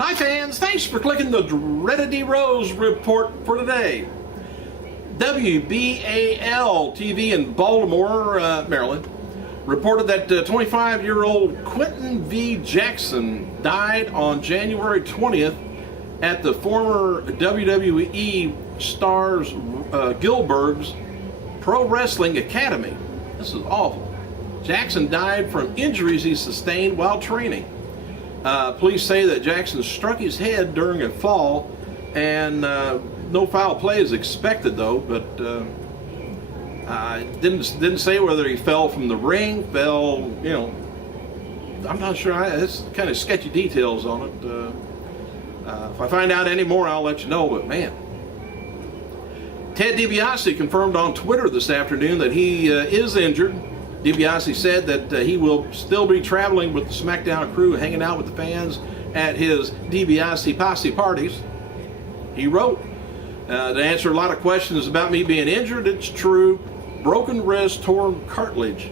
Hi fans, thanks for clicking the Dreaded Rose report for today. WBAL TV in Baltimore, Maryland, reported that 25-year-old Quentin V. Jackson died on January 20th at the former WWE Stars Gilbert's Pro Wrestling Academy. This is awful. Jackson died from injuries he sustained while training. Police say that Jackson struck his head during a fall, and no foul play is expected though, but didn't say whether he fell from the ring, I'm not sure. It's kind of sketchy details on it. If I find out any more, I'll let you know, but man. Ted DiBiase confirmed on Twitter this afternoon that he is injured. DiBiase said that he will still be traveling with the SmackDown crew, hanging out with the fans at his DiBiase Posse parties. He wrote, to answer a lot of questions about me being injured, it's true. Broken wrist, torn cartilage.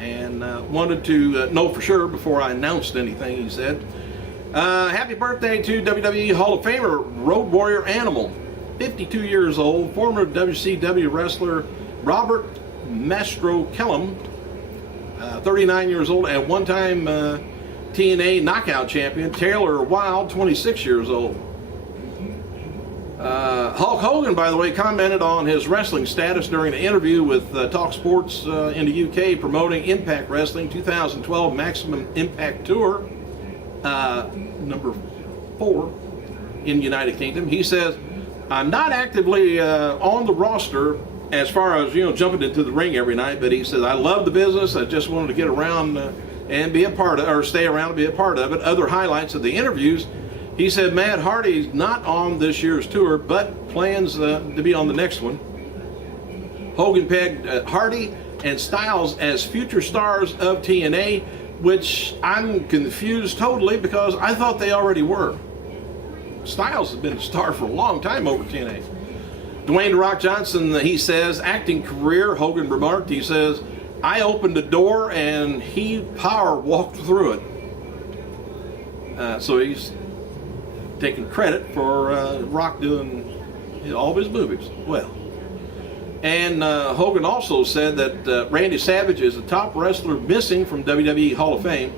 And wanted to know for sure before I announced anything, he said. Happy birthday to WWE Hall of Famer Road Warrior Animal, 52 years old, former WCW wrestler Robert Mastro Kellum, 39 years old, and one-time TNA knockout champion Taylor Wilde, 26 years old. Hulk Hogan, by the way, commented on his wrestling status during an interview with Talk Sports in the UK promoting Impact Wrestling 2012 Maximum Impact Tour, number 4 in the United Kingdom. He says, I'm not actively on the roster as far as, jumping into the ring every night, but he says, I love the business. I just wanted to get around and be a part of, or stay around and be a part of it. Other highlights of the interviews, he said Matt Hardy's not on this year's tour, but plans to be on the next one. Hogan pegged Hardy and Styles as future stars of TNA, which I'm confused totally because I thought they already were. Styles has been a star for a long time over TNA. Dwayne "The Rock" Johnson, he says, acting career, Hogan remarked, he says, I opened the door and he power walked through it. So he's taking credit for Rock doing all of his movies well. And Hogan also said that Randy Savage is the top wrestler missing from WWE Hall of Fame.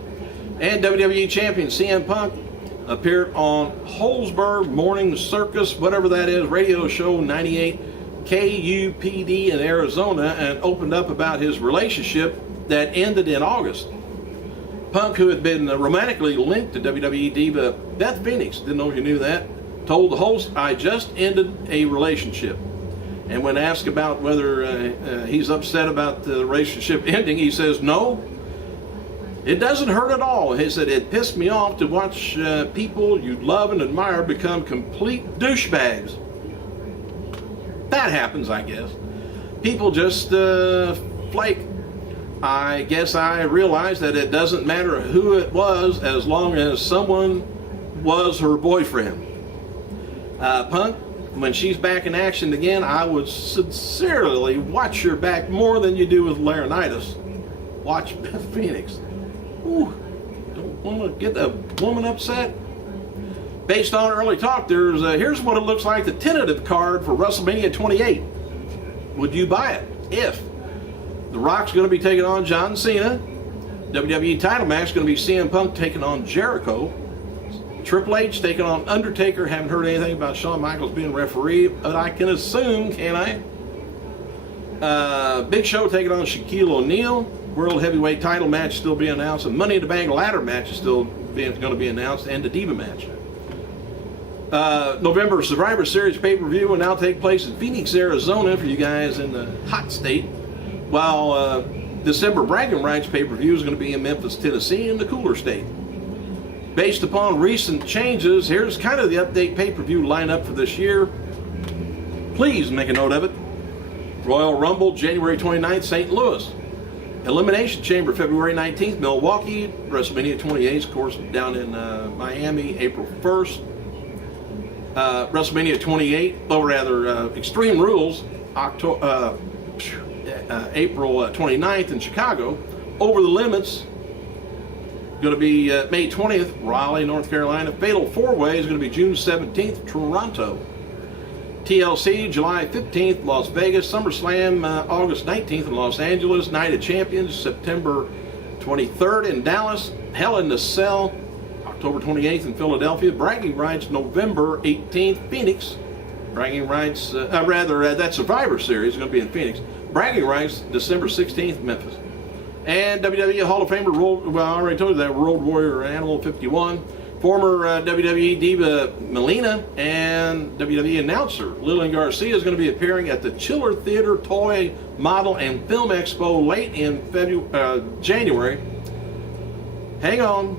And WWE Champion CM Punk appeared on Holzberg Morning Circus, whatever that is, radio show 98 KUPD in Arizona, and opened up about his relationship that ended in August. Punk, who had been romantically linked to WWE diva Beth Phoenix, didn't know if you knew that, told the host, I just ended a relationship. And when asked about whether he's upset about the relationship ending, he says, no, it doesn't hurt at all. He said, it pissed me off to watch people you love and admire become complete douchebags. That happens, I guess. People just flake. I guess I realized that it doesn't matter who it was as long as someone was her boyfriend. Punk, when she's back in action again, I would sincerely watch your back more than you do with laryngitis. Watch Beth Phoenix. Ooh, don't want to get a woman upset. Based on early talk, here's what it looks like, the tentative card for WrestleMania 28. Would you buy it? If The Rock's going to be taking on John Cena, WWE title match is going to be CM Punk taking on Jericho, Triple H taking on Undertaker. Haven't heard anything about Shawn Michaels being referee, but I can assume, can I? Big Show taking on Shaquille O'Neal. World Heavyweight title match still being announced. A Money in the Bank ladder match is still going to be announced, and the Diva match. November Survivor Series pay-per-view will now take place in Phoenix, Arizona for you guys in the hot state, while December Bragging Rights pay-per-view is going to be in Memphis, Tennessee in the cooler state. Based upon recent changes, here's kind of the update pay-per-view lineup for this year. Please make a note of it. Royal Rumble, January 29th, St. Louis. Elimination Chamber, February 19th, Milwaukee. WrestleMania 28, of course, down in Miami, April 1st. WrestleMania 28, Extreme Rules, April 29th in Chicago. Over the Limits, going to be May 20th, Raleigh, North Carolina. Fatal 4-Way is going to be June 17th, Toronto. TLC, July 15th, Las Vegas. SummerSlam, August 19th in Los Angeles. Night of Champions, September 23rd in Dallas. Hell in the Cell, October 28th in Philadelphia. Bragging Rights, November 18th, Phoenix. Bragging Rights, that Survivor Series is going to be in Phoenix. Bragging Rights, December 16th, Memphis. And WWE Hall of Famer, I already told you that, Road Warrior Animal 51. Former WWE Diva Melina and WWE announcer Lillian Garcia is going to be appearing at the Chiller Theater Toy Model and Film Expo late in January. Hang on.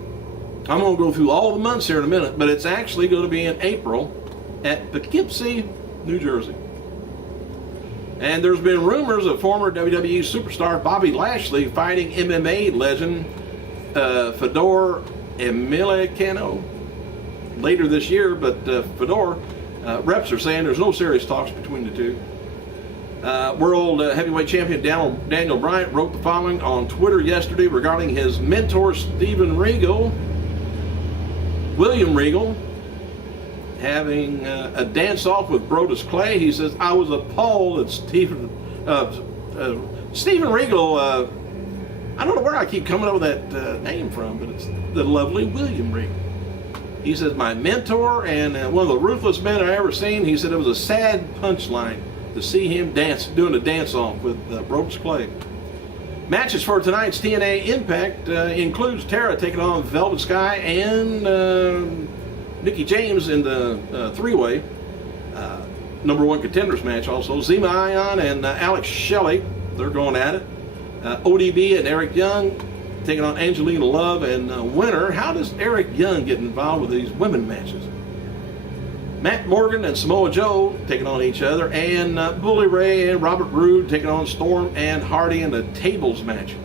I'm going to go through all the months here in a minute, but it's actually going to be in April at Poughkeepsie, New Jersey. And there's been rumors of former WWE superstar Bobby Lashley fighting MMA legend Fedor Emelianenko later this year, but Fedor reps are saying there's no serious talks between the two. World heavyweight champion Daniel Bryant wrote the following on Twitter yesterday regarding his mentor William Regal, having a dance-off with Brodus Clay. He says, I was appalled at Steven Regal. I don't know where I keep coming up with that name from, but it's the lovely William Regal. He says, my mentor and one of the ruthless men I ever seen. He said it was a sad punchline to see him doing a dance-off with Brodus Clay. Matches for tonight's TNA Impact includes Tara taking on Velvet Sky and Nikki James in the three-way. #1 contenders match also. Zema Ion and Alex Shelley, they're going at it. ODB and Eric Young taking on Angelina Love and Winner. How does Eric Young get involved with these women matches? Matt Morgan and Samoa Joe taking on each other, and Bully Ray and Robert Roode taking on Storm and Hardy in a tables match.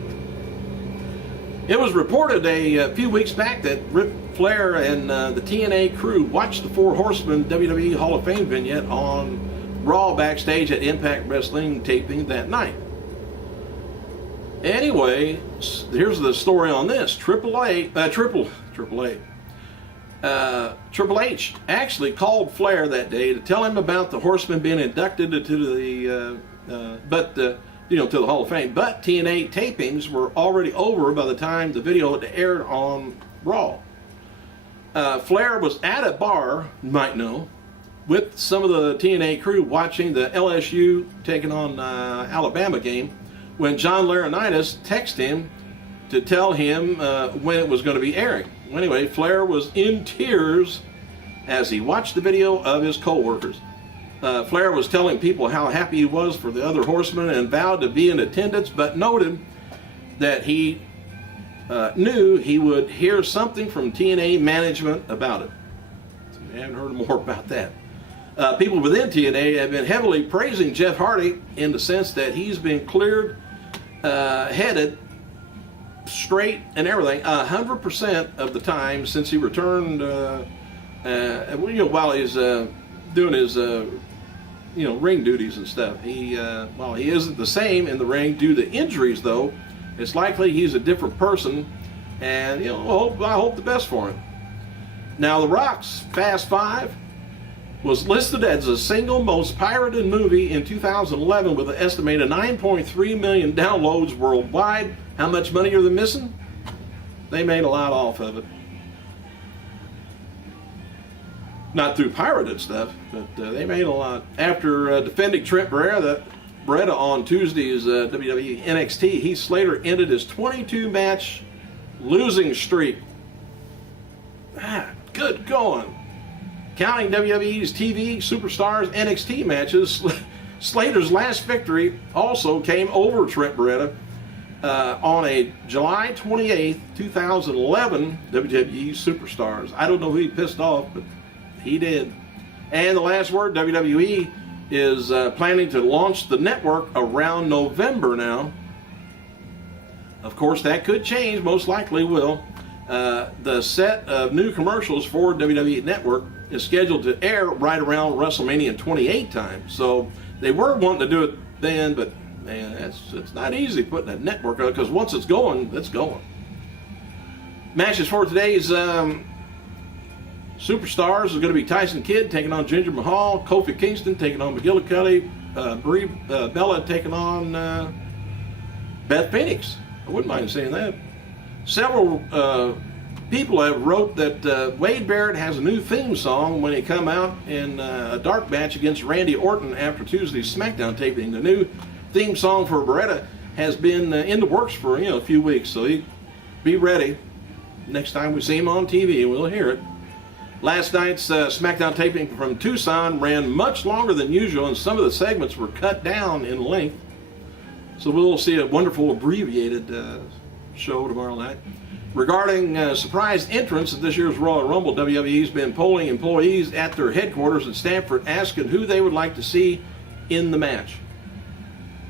It was reported a few weeks back that Ric Flair and the TNA crew watched the Four Horsemen WWE Hall of Fame vignette on Raw backstage at Impact Wrestling taping that night. Anyway, here's the story on this. Triple H actually called Flair that day to tell him about the Horsemen being inducted to the Hall of Fame. But TNA tapings were already over by the time the video had aired on Raw. Flair was at a bar, you might know, with some of the TNA crew watching the LSU taking on Alabama game when John Laurinaitis texted him to tell him when it was going to be airing. Well, anyway, Flair was in tears as he watched the video of his co-workers. Flair was telling people how happy he was for the other horsemen and vowed to be in attendance, but noted that he knew he would hear something from TNA management about it. So we haven't heard more about that. People within TNA have been heavily praising Jeff Hardy in the sense that he's been cleared, headed, straight, and everything 100% of the time since he returned. While he's doing his ring duties and stuff. He isn't the same in the ring due to injuries, though. It's likely he's a different person, and I hope the best for him. Now, The Rock's Fast 5 was listed as the single most pirated movie in 2011 with an estimated 9.3 million downloads worldwide. How much money are they missing? They made a lot off of it. Not through pirated stuff, but they made a lot. After defending Trent Beretta on Tuesday's WWE NXT, Heath Slater ended his 22-match losing streak. Good going. Counting WWE's TV Superstars NXT matches, Slater's last victory also came over Trent Beretta on a July 28th, 2011 WWE Superstars. I don't know who he pissed off, but he did. And the last word, WWE is planning to launch the network around November now. Of course, that could change, most likely will. The set of new commercials for WWE Network is scheduled to air right around WrestleMania 28 time. So they were wanting to do it then, but man, it's not easy putting that network up, because once it's going, it's going. Matches for today's superstars is going to be Tyson Kidd taking on Jinder Mahal, Kofi Kingston taking on McGillicuddy, Brie Bella taking on Beth Phoenix. I wouldn't mind saying that. Several people have wrote that Wade Barrett has a new theme song when he come out in a dark match against Randy Orton after Tuesday's SmackDown taping. The new theme song for Beretta has been in the works for a few weeks, so be ready. Next time we see him on TV, we'll hear it. Last night's SmackDown taping from Tucson ran much longer than usual, and some of the segments were cut down in length. So we'll see a wonderful abbreviated show tomorrow night. Regarding surprise entrants at this year's Royal Rumble, WWE's been polling employees at their headquarters in Stamford, asking who they would like to see in the match.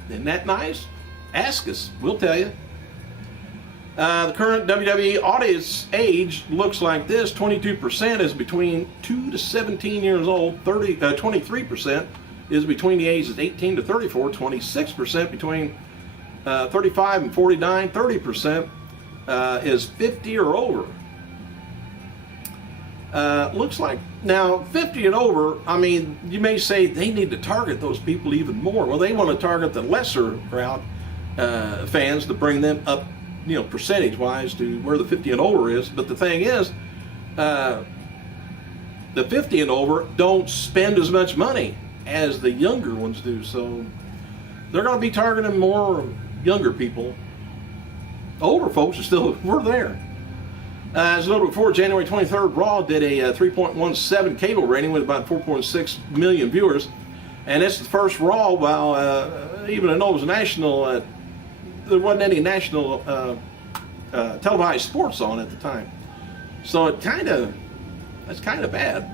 Isn't that nice? Ask us. We'll tell you. The current WWE audience age looks like this. 22% is between 2 to 17 years old. 23% is between the ages 18 to 34. 26% between 35 and 49. 30% is 50 or over. Looks like now 50 and over. I mean, you may say they need to target those people even more. Well, they want to target the lesser crowd fans to bring them up, percentage-wise to where the 50 and over is. But the thing is, the 50 and over don't spend as much money as the younger ones do. So they're going to be targeting more younger people. Older folks are still, we're there. As noted before, January 23rd, Raw did a 3.17 cable rating with about 4.6 million viewers. And it's the first Raw, while even though it was national, there wasn't any national televised sports on at the time. So that's kind of bad.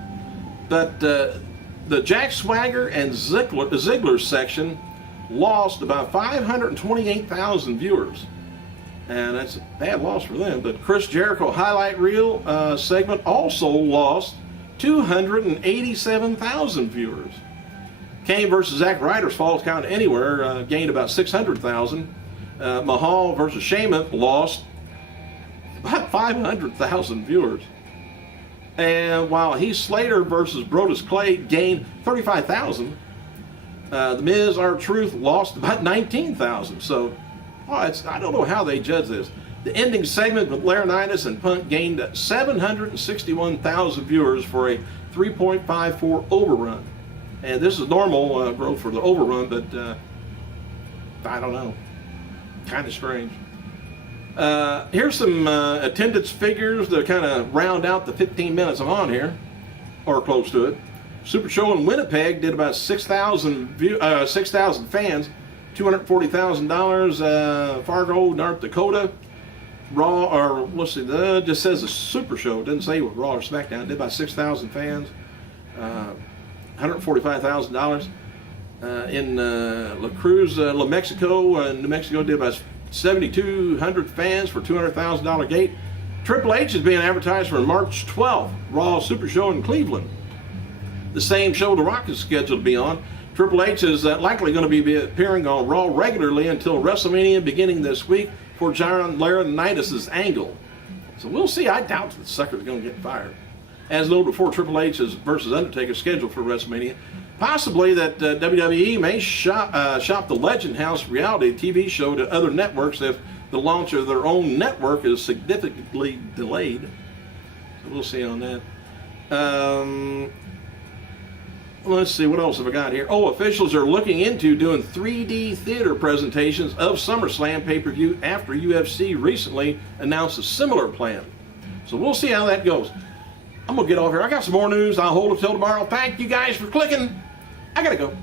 But the Jack Swagger and Ziggler section lost about 528,000 viewers. And that's a bad loss for them. But Chris Jericho highlight reel segment also lost 287,000 viewers. Kane versus Zack Ryder's Falls Count Anywhere gained about 600,000. Mahal versus Sheamus lost about 500,000 viewers. And while Heath Slater versus Brodus Clay gained 35,000, The Miz, R-Truth lost about 19,000. So I don't know how they judge this. The ending segment with Laurinaitis and Punk gained 761,000 viewers for a 3.54 overrun. And this is normal growth for the overrun, but I don't know. Kind of strange. Here's some attendance figures that kind of round out the 15 minutes I'm on here, or close to it. Super Show in Winnipeg did about 6,000 fans. $240,000. Fargo, North Dakota, Raw, or let's see, just says a Super Show. It doesn't say what Raw or SmackDown. It did about 6,000 fans. $145,000. In La Cruz, New Mexico did about 7,200 fans for $200,000 gate. Triple H is being advertised for March 12th, Raw Super Show in Cleveland. The same show The Rock is scheduled to be on. Triple H is likely going to be appearing on Raw regularly until WrestleMania beginning this week for John Laurinaitis' angle. So we'll see. I doubt the sucker's going to get fired. As noted before, Triple H is versus Undertaker scheduled for WrestleMania. Possibly that WWE may shop the Legend House reality TV show to other networks if the launch of their own network is significantly delayed. So we'll see on that. Let's see, what else have I got here? Oh, officials are looking into doing 3D theater presentations of SummerSlam pay-per-view after UFC recently announced a similar plan. So we'll see how that goes. I'm going to get off here. I got some more news. I'll hold it till tomorrow. Thank you guys for clicking. I got to go.